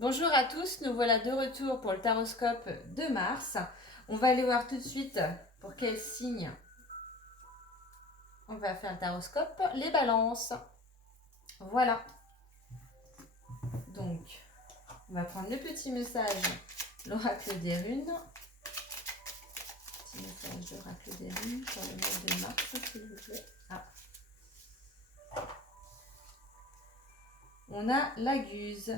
Bonjour à tous, nous voilà de retour pour le taroscope de Mars. On va aller voir tout de suite pour quel signe on va faire le taroscope. Les balances. Voilà. Donc, on va prendre le petit message, l'oracle des runes. Petit message d'oracle des runes pour le mois de mars, s'il vous plaît. Ah. On a la Guse.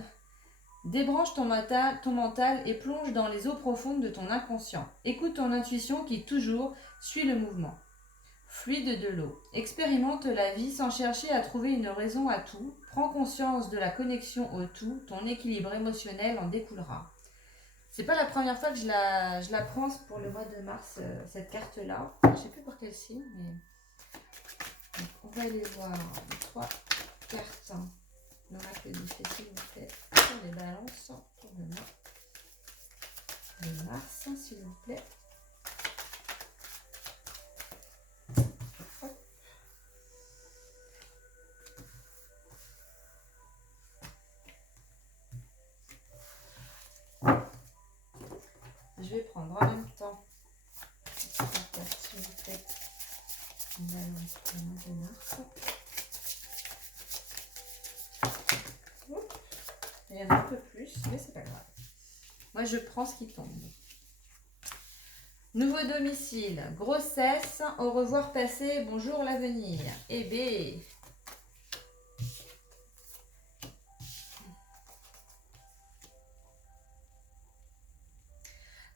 Débranche ton mental et plonge dans les eaux profondes de ton inconscient. Écoute ton intuition qui toujours suit le mouvement fluide de l'eau. Expérimente la vie sans chercher à trouver une raison à tout. Prends conscience de la connexion au tout. Ton équilibre émotionnel en découlera. C'est pas la première fois que je la prends pour le mois de mars, cette carte-là. Je sais plus pour quel signe, mais... Donc, on va aller voir les trois cartes. L'oracle du fait, s'il vous plaît, sur les balances pour le mois de mars, s'il vous plaît. Je vais prendre en même temps la carte, s'il vous plaît. On balance pour le mois de mars. Il y en a un peu plus, mais c'est pas grave. Moi, je prends ce qui tombe. Nouveau domicile, grossesse, au revoir passé, bonjour l'avenir. Eh bien.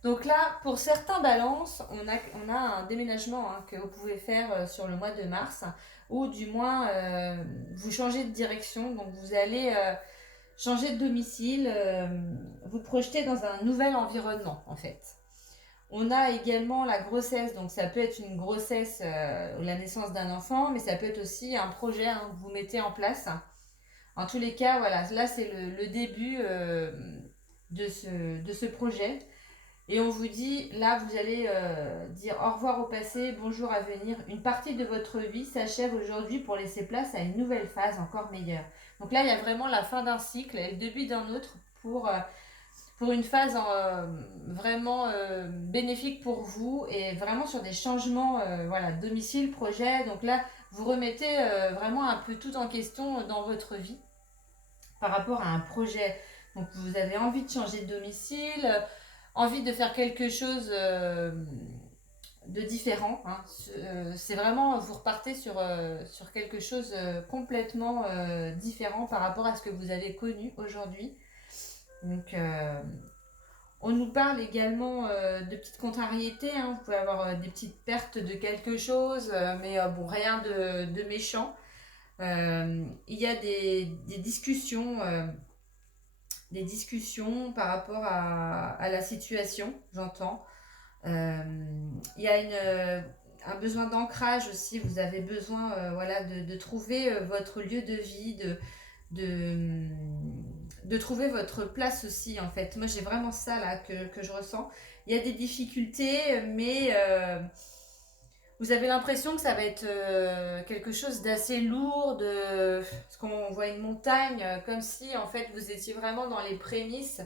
Donc là, pour certains balances, on a un déménagement que vous pouvez faire sur le mois de mars, ou du moins, vous changez de direction, donc vous allez changer de domicile, vous projeter dans un nouvel environnement en fait. On a également la grossesse, donc ça peut être une grossesse ou la naissance d'un enfant, mais ça peut être aussi un projet que vous mettez en place. En tous les cas, voilà, là c'est le début de ce projet. Et on vous dit, là vous allez dire au revoir au passé, bonjour à venir. Une partie de votre vie s'achève aujourd'hui pour laisser place à une nouvelle phase encore meilleure. Donc là, il y a vraiment la fin d'un cycle et le début d'un autre pour une phase vraiment bénéfique pour vous et vraiment sur des changements, voilà, domicile, projet. Donc là, vous remettez vraiment un peu tout en question dans votre vie par rapport à un projet. Donc vous avez envie de changer de domicile, envie de faire quelque chose de différent. C'est vraiment, vous repartez sur quelque chose complètement différent par rapport à ce que vous avez connu aujourd'hui. Donc, on nous parle également de petites contrariétés. Vous pouvez avoir des petites pertes de quelque chose, mais bon, rien de méchant. Il y a des discussions par rapport à la situation, j'entends. Il y a un besoin d'ancrage aussi. Vous avez besoin voilà, de trouver votre lieu de vie, de, de trouver votre place aussi en fait. Moi j'ai vraiment ça là que je ressens. Il y a des difficultés, mais vous avez l'impression que ça va être quelque chose d'assez lourd, parce qu'on voit une montagne, comme si en fait vous étiez vraiment dans les prémices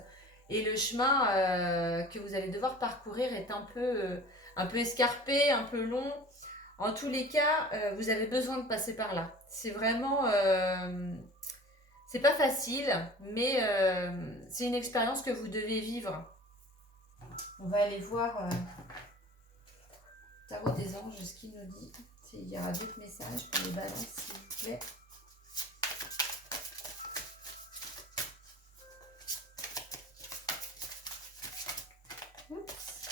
et le chemin que vous allez devoir parcourir est un peu escarpé, un peu long. En tous les cas, vous avez besoin de passer par là. C'est vraiment... c'est pas facile, mais c'est une expérience que vous devez vivre. On va aller voir Tarot des anges, ce qu'il nous dit. Il y aura d'autres messages pour les balances, s'il vous plaît. Oups.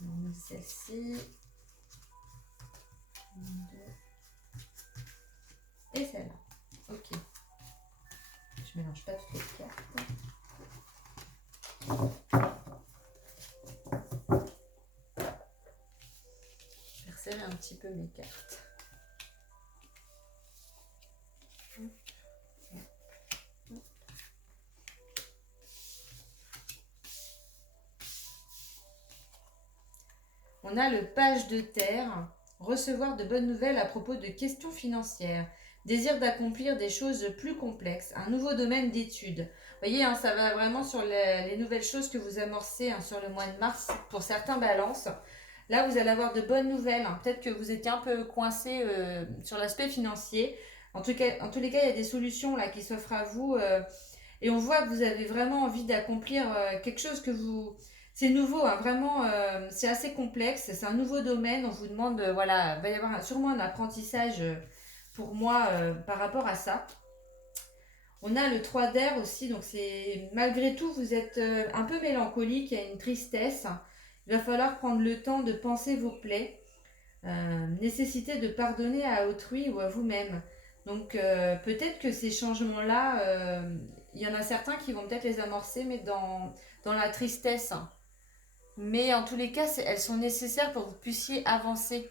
On met celle-ci. Une, deux. Et celle-là. Ok. Je mélange pas toutes les cartes. Je vais resserrer un petit peu mes cartes. On a le page de terre, recevoir de bonnes nouvelles à propos de questions financières, désir d'accomplir des choses plus complexes, un nouveau domaine d'études. Vous voyez, hein, ça va vraiment sur les nouvelles choses que vous amorcez hein, sur le mois de mars pour certains balances. Là, vous allez avoir de bonnes nouvelles, hein. Peut-être que vous étiez un peu coincé sur l'aspect financier. En tout cas, en tous les cas, il y a des solutions là qui s'offrent à vous. Et on voit que vous avez vraiment envie d'accomplir quelque chose que vous... C'est nouveau, hein, vraiment, c'est assez complexe, c'est un nouveau domaine, on vous demande, voilà, il va y avoir sûrement un apprentissage pour moi par rapport à ça. On a le 3 d'air aussi, donc c'est malgré tout, vous êtes un peu mélancolique, il y a une tristesse. Il va falloir prendre le temps de penser vos plaies, nécessité de pardonner à autrui ou à vous-même. Donc peut-être que ces changements-là, il y en a certains qui vont peut-être les amorcer, mais dans la tristesse. Mais en tous les cas, elles sont nécessaires pour que vous puissiez avancer.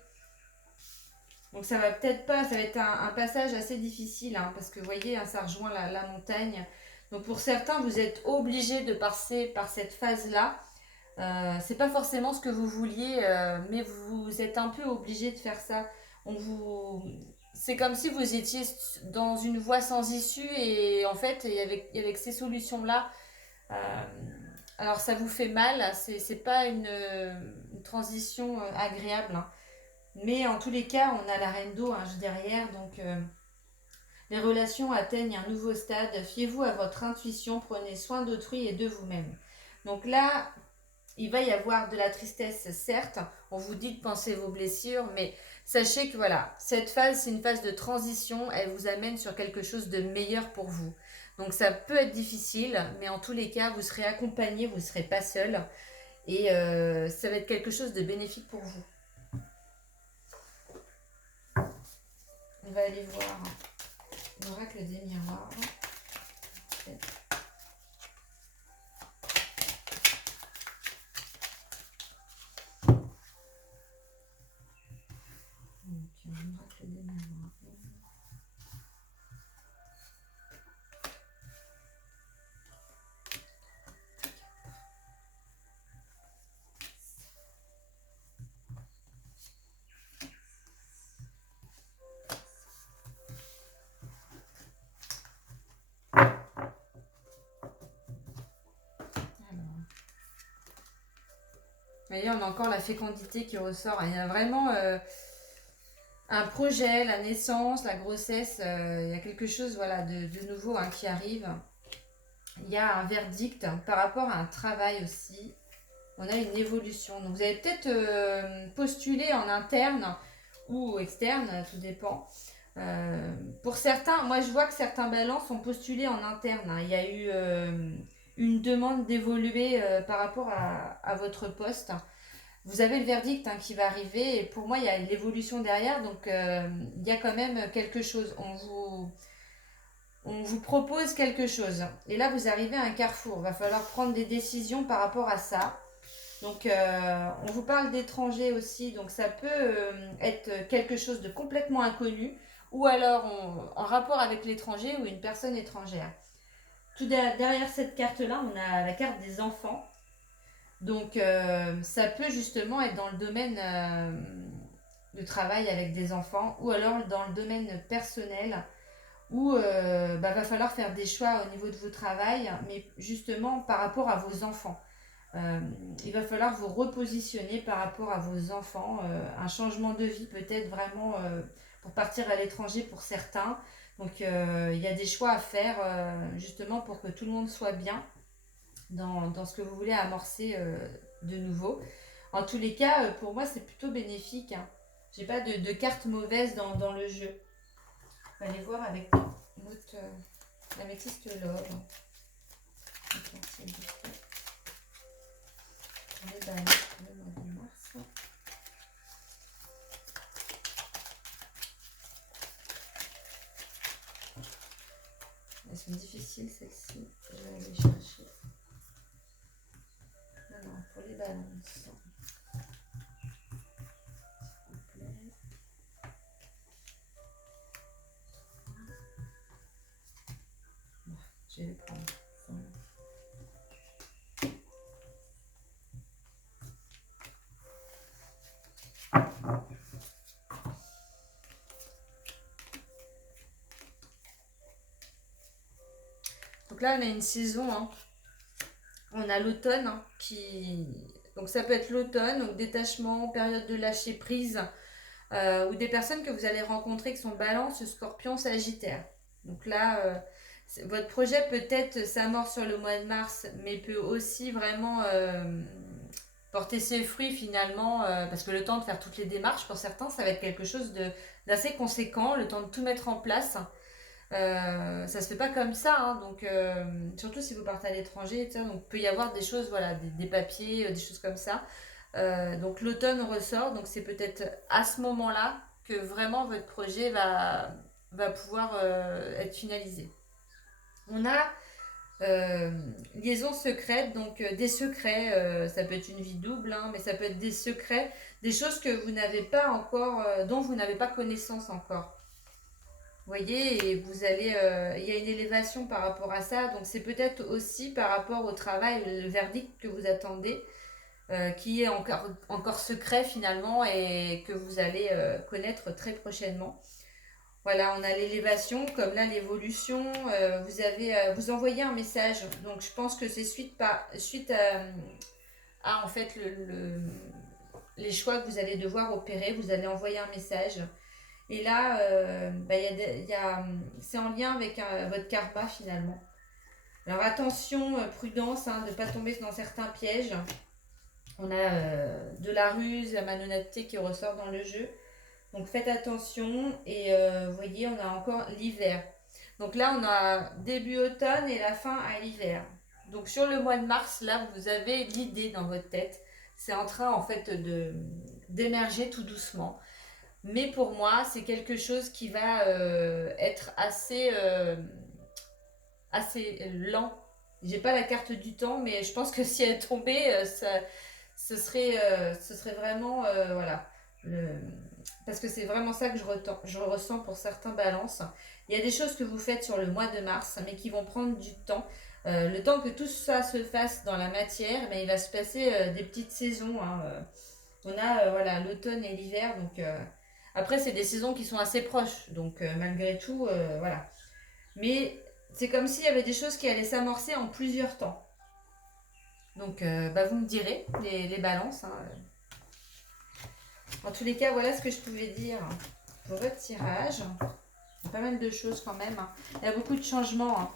Donc ça va peut-être pas, ça va être un passage assez difficile, hein, parce que vous voyez, hein, ça rejoint la montagne. Donc pour certains, vous êtes obligé de passer par cette phase-là. C'est pas forcément ce que vous vouliez, mais vous êtes un peu obligé de faire ça. On vous... C'est comme si vous étiez dans une voie sans issue et en fait, avec ces solutions-là, euh, alors ça vous fait mal, c'est pas une transition agréable, hein. Mais en tous les cas, on a la reine d'eau hein, juste derrière, donc les relations atteignent un nouveau stade. Fiez-vous à votre intuition, prenez soin d'autrui et de vous-même. Donc là, il va y avoir de la tristesse, certes. On vous dit de penser vos blessures, mais sachez que voilà, cette phase, c'est une phase de transition. Elle vous amène sur quelque chose de meilleur pour vous. Donc ça peut être difficile, mais en tous les cas, vous serez accompagné, vous ne serez pas seul. Et ça va être quelque chose de bénéfique pour vous. On va aller voir l'oracle des miroirs. Donc, l'oracle des miroirs. Vous voyez, on a encore la fécondité qui ressort. Il y a vraiment un projet, la naissance, la grossesse. Il y a quelque chose voilà, de nouveau hein, qui arrive. Il y a un verdict par rapport à un travail aussi. On a une évolution. Donc vous avez peut-être postulé en interne ou externe, tout dépend. Pour certains, moi je vois que certains balances ont postulé en interne, hein. Il y a eu une demande d'évoluer par rapport à votre poste. Vous avez le verdict hein, qui va arriver et pour moi il y a l'évolution derrière, donc il y a quand même quelque chose. On vous propose quelque chose et là vous arrivez à un carrefour. Il va falloir prendre des décisions par rapport à ça. Donc on vous parle d'étrangers aussi, donc ça peut être quelque chose de complètement inconnu ou alors en rapport avec l'étranger ou une personne étrangère. Tout derrière cette carte-là, on a la carte des enfants. Donc ça peut justement être dans le domaine de travail avec des enfants ou alors dans le domaine personnel où va falloir faire des choix au niveau de vos travail, mais justement par rapport à vos enfants. Il va falloir vous repositionner par rapport à vos enfants, un changement de vie peut-être vraiment pour partir à l'étranger pour certains. Donc il y a des choix à faire justement pour que tout le monde soit bien dans ce que vous voulez amorcer de nouveau. En tous les cas, pour moi, c'est plutôt bénéfique, hein. J'ai pas de cartes mauvaises dans le jeu. On va aller voir avec notre l'améthyste love. On est dans le mois de mars. Elles sont difficiles celles-ci. Je vais aller chercher. Alors, pour les balances. S'il vous plaît. Bon, je vais les prendre. là, on a une saison, hein. On a l'automne hein, qui... Donc ça peut être l'automne, donc détachement, période de lâcher prise, ou des personnes que vous allez rencontrer qui sont Balance, Scorpion, Sagittaire. Donc là, votre projet peut-être s'amorce sur le mois de mars, mais peut aussi vraiment porter ses fruits finalement, parce que le temps de faire toutes les démarches, pour certains, ça va être quelque chose d'assez conséquent, le temps de tout mettre en place. Ça se fait pas comme ça, hein, donc surtout si vous partez à l'étranger, donc il peut y avoir des choses, voilà, des papiers, des choses comme ça. Donc l'automne ressort, donc c'est peut-être à ce moment-là que vraiment votre projet va pouvoir être finalisé. On a liaison secrète, donc des secrets, ça peut être une vie double, hein, mais ça peut être des secrets, des choses que vous n'avez pas encore, dont vous n'avez pas connaissance encore. Vous voyez, et vous allez, il y a une élévation par rapport à ça, donc c'est peut-être aussi par rapport au travail, le verdict que vous attendez, qui est encore secret finalement et que vous allez connaître très prochainement. Voilà, on a l'élévation, comme là l'évolution, vous envoyez un message, donc je pense que c'est suite à en fait les choix que vous allez devoir opérer, vous allez envoyer un message. Et là, c'est en lien avec votre karma finalement. Alors attention, prudence, hein, de ne pas tomber dans certains pièges. On a de la ruse, la malhonnêteté qui ressort dans le jeu. Donc faites attention et vous voyez, on a encore l'hiver. Donc là, on a début automne et la fin à l'hiver. Donc sur le mois de mars, là, vous avez l'idée dans votre tête. C'est en train en fait d'émerger tout doucement. Mais pour moi, c'est quelque chose qui va être assez lent. J'ai pas la carte du temps, mais je pense que si elle tombait, ce serait vraiment voilà. Parce que c'est vraiment ça que je ressens pour certains balances. Il y a des choses que vous faites sur le mois de mars, mais qui vont prendre du temps. Le temps que tout ça se fasse dans la matière, mais il va se passer des petites saisons. Hein. On a voilà, l'automne et l'hiver, donc après c'est des saisons qui sont assez proches, donc malgré tout, voilà. Mais c'est comme s'il y avait des choses qui allaient s'amorcer en plusieurs temps. Donc vous me direz, les balances. Hein. En tous les cas, voilà ce que je pouvais dire pour votre tirage. Il y a pas mal de choses quand même. Hein. Il y a beaucoup de changements. Hein.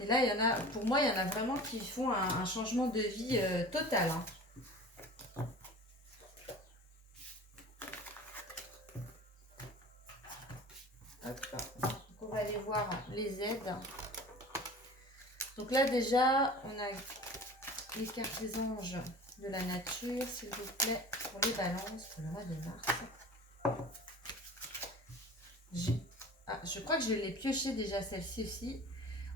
Et là, pour moi, il y en a vraiment qui font un changement de vie total. Hein. Hop. Donc, on va aller voir les aides. Donc là, déjà, on a les cartes des anges de la nature, s'il vous plaît, pour les balances pour le mois de mars. Je crois que je l'ai pioché déjà, celle-ci aussi.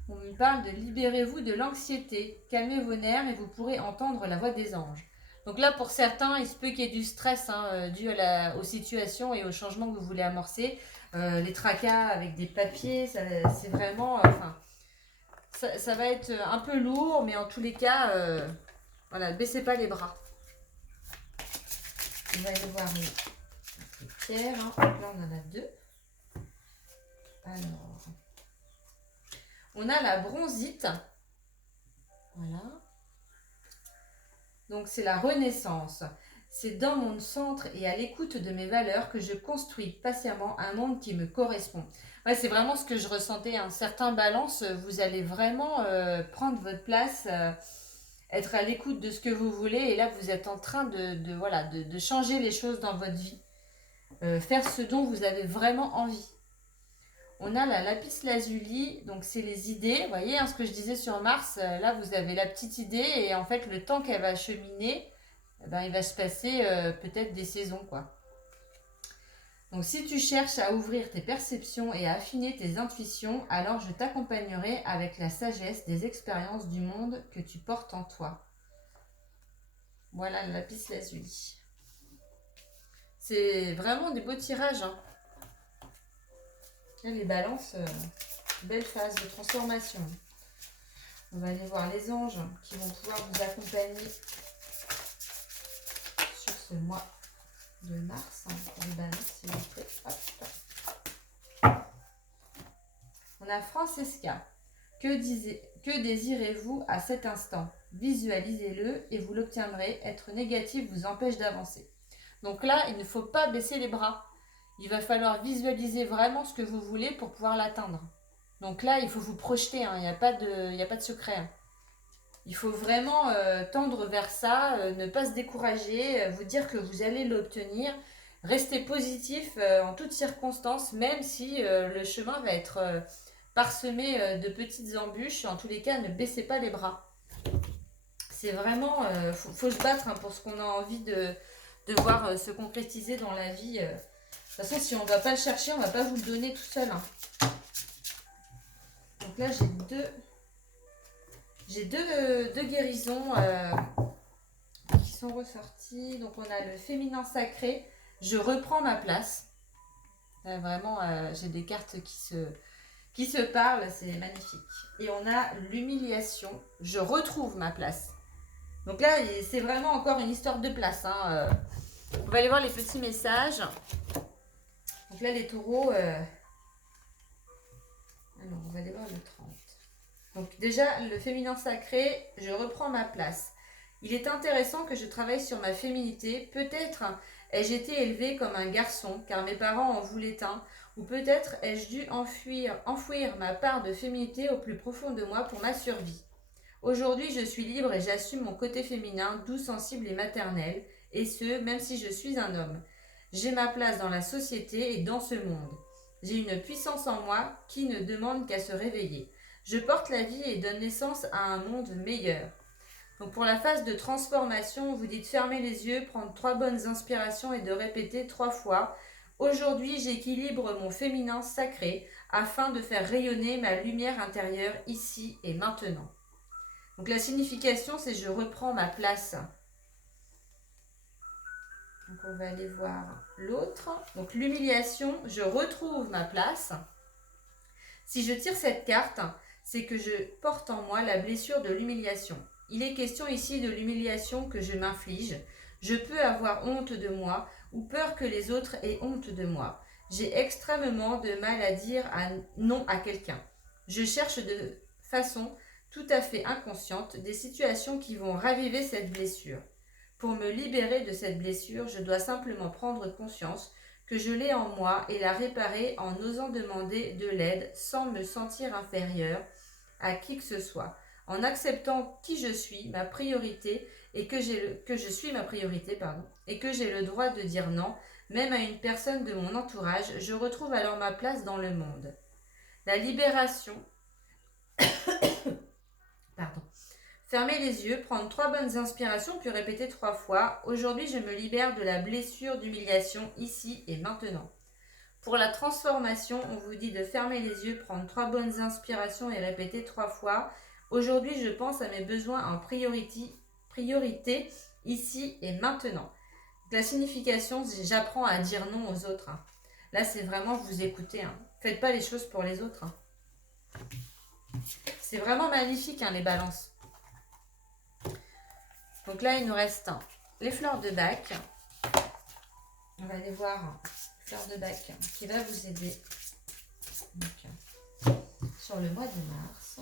On me parle de libérez-vous de l'anxiété, calmez vos nerfs et vous pourrez entendre la voix des anges. Donc là, pour certains, il se peut qu'il y ait du stress hein, dû aux situations et aux changements que vous voulez amorcer. Les tracas avec des papiers, c'est vraiment... ça va être un peu lourd, mais en tous les cas, voilà, baissez pas les bras. On va aller voir les pierres. Hein. Là, on en a deux. Alors, on a la bronzite. Voilà. Donc, c'est la renaissance. C'est dans mon centre et à l'écoute de mes valeurs que je construis patiemment un monde qui me correspond. Ouais, c'est vraiment ce que je ressentais. Un certain balance, vous allez vraiment prendre votre place, être à l'écoute de ce que vous voulez. Et là, vous êtes en train de changer les choses dans votre vie. Faire ce dont vous avez vraiment envie. On a la lapis lazuli, donc c'est les idées. Vous voyez, hein, ce que je disais sur Mars, là, vous avez la petite idée. Et en fait, le temps qu'elle va cheminer, il va se passer peut-être des saisons, quoi. Donc, si tu cherches à ouvrir tes perceptions et à affiner tes intuitions, alors je t'accompagnerai avec la sagesse des expériences du monde que tu portes en toi. Voilà le lapis lazuli. C'est vraiment des beaux tirages. Hein. Là, les balances, belle phase de transformation. On va aller voir les anges qui vont pouvoir vous accompagner sur ce mois de mars. Hein, pour les balances, s'il vous plaît. Hop. On a Francesca. Que désirez-vous à cet instant? Visualisez-le et vous l'obtiendrez. Être négatif vous empêche d'avancer. Donc là, il ne faut pas baisser les bras. Il va falloir visualiser vraiment ce que vous voulez pour pouvoir l'atteindre. Donc là, il faut vous projeter, hein. Il n'y a pas de secret, hein. Il faut vraiment tendre vers ça, ne pas se décourager, vous dire que vous allez l'obtenir. Restez positif en toutes circonstances, même si le chemin va être parsemé de petites embûches. En tous les cas, ne baissez pas les bras. C'est vraiment, faut se battre, hein, pour ce qu'on a envie de voir se concrétiser dans la vie. De toute façon, si on ne va pas le chercher, on ne va pas vous le donner tout seul, hein. Donc là, j'ai deux guérisons qui sont ressorties. Donc on a le féminin sacré. Je reprends ma place. Vraiment, j'ai des cartes qui se parlent. C'est magnifique. Et on a l'humiliation. Je retrouve ma place. Donc là, c'est vraiment encore une histoire de place, hein. On va aller voir les petits messages. Donc là, les taureaux... Alors, on va aller voir le 30. Donc déjà, le féminin sacré, je reprends ma place. Il est intéressant que je travaille sur ma féminité. Peut-être ai-je été élevée comme un garçon, car mes parents en voulaient un. Ou peut-être ai-je dû enfouir ma part de féminité au plus profond de moi pour ma survie. Aujourd'hui, je suis libre et j'assume mon côté féminin, doux, sensible et maternel, et ce, même si je suis un homme. J'ai ma place dans la société et dans ce monde. J'ai une puissance en moi qui ne demande qu'à se réveiller. Je porte la vie et donne naissance à un monde meilleur. Donc pour la phase de transformation, vous dites fermer les yeux, prendre 3 bonnes inspirations et de répéter 3 fois. Aujourd'hui, j'équilibre mon féminin sacré afin de faire rayonner ma lumière intérieure ici et maintenant. Donc la signification, c'est je reprends ma place. Donc on va aller voir l'autre. Donc l'humiliation, je retrouve ma place. Si je tire cette carte, c'est que je porte en moi la blessure de l'humiliation. Il est question ici de l'humiliation que je m'inflige. Je peux avoir honte de moi ou peur que les autres aient honte de moi. J'ai extrêmement de mal à dire non à quelqu'un. Je cherche de façon tout à fait inconsciente des situations qui vont raviver cette blessure. Pour me libérer de cette blessure, je dois simplement prendre conscience que je l'ai en moi et la réparer en osant demander de l'aide sans me sentir inférieure à qui que ce soit, en acceptant qui je suis, ma priorité, et que je suis ma priorité, et que j'ai le droit de dire non, même à une personne de mon entourage. Je retrouve alors ma place dans le monde. La libération... Pardon. Fermez les yeux, prendre 3 bonnes inspirations, puis répéter 3 fois. Aujourd'hui, je me libère de la blessure d'humiliation ici et maintenant. Pour la transformation, on vous dit de fermer les yeux, prendre 3 bonnes inspirations et répéter 3 fois. Aujourd'hui, je pense à mes besoins en priorité ici et maintenant. La signification, c'est j'apprends à dire non aux autres. Là, c'est vraiment vous écoutez. Faites pas les choses pour les autres. C'est vraiment magnifique, les balances. Donc là, il nous reste les fleurs de bac. On va aller voir fleurs de bac qui va vous aider donc, sur le mois de mars.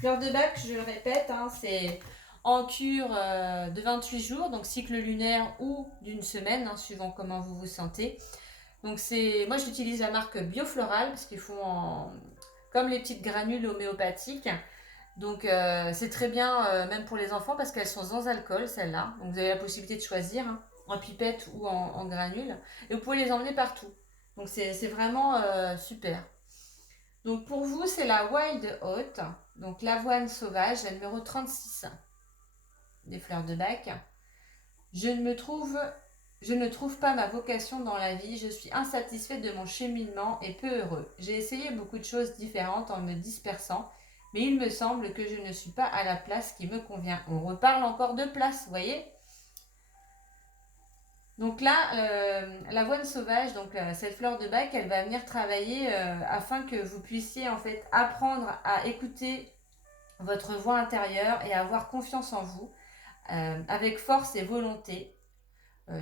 Fleurs de bac, je le répète, c'est en cure de 28 jours, donc cycle lunaire ou d'une semaine, suivant comment vous vous sentez. Donc moi j'utilise la marque Biofloral parce qu'ils font comme les petites granules homéopathiques. Donc c'est très bien même pour les enfants parce qu'elles sont sans alcool, celles-là. Donc vous avez la possibilité de choisir en pipette ou en granules. Et vous pouvez les emmener partout. Donc c'est vraiment super. Donc pour vous, c'est la Wild Oat, donc l'avoine sauvage, la numéro 36 des fleurs de bac. Je ne trouve pas ma vocation dans la vie, je suis insatisfaite de mon cheminement et peu heureux. J'ai essayé beaucoup de choses différentes en me dispersant, mais il me semble que je ne suis pas à la place qui me convient. On reparle encore de place, vous voyez ? Donc là, l'avoine sauvage, donc cette fleur de bac, elle va venir travailler afin que vous puissiez en fait apprendre à écouter votre voix intérieure et à avoir confiance en vous avec force et volonté.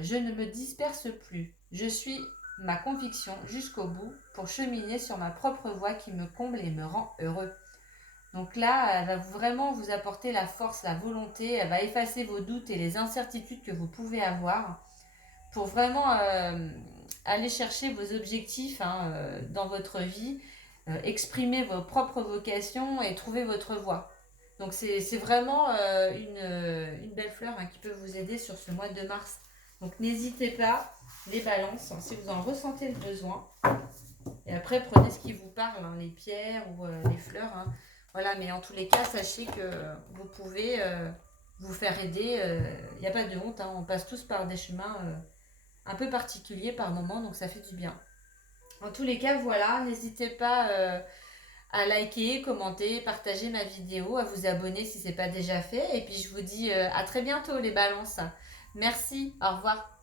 Je ne me disperse plus. Je suis ma conviction jusqu'au bout pour cheminer sur ma propre voie qui me comble et me rend heureux. Donc là, elle va vraiment vous apporter la force, la volonté, elle va effacer vos doutes et les incertitudes que vous pouvez avoir pour vraiment aller chercher vos objectifs dans votre vie, exprimer vos propres vocations et trouver votre voie. Donc c'est vraiment une belle fleur qui peut vous aider sur ce mois de mars. Donc n'hésitez pas, les balances, si vous en ressentez le besoin. Et après, prenez ce qui vous parle, les pierres ou les fleurs. Voilà, mais en tous les cas, sachez que vous pouvez vous faire aider. Il n'y a pas de honte, on passe tous par des chemins un peu particuliers par moment, donc ça fait du bien. En tous les cas, voilà, n'hésitez pas à liker, commenter, partager ma vidéo, à vous abonner si ce n'est pas déjà fait. Et puis je vous dis à très bientôt les balances. Merci, au revoir.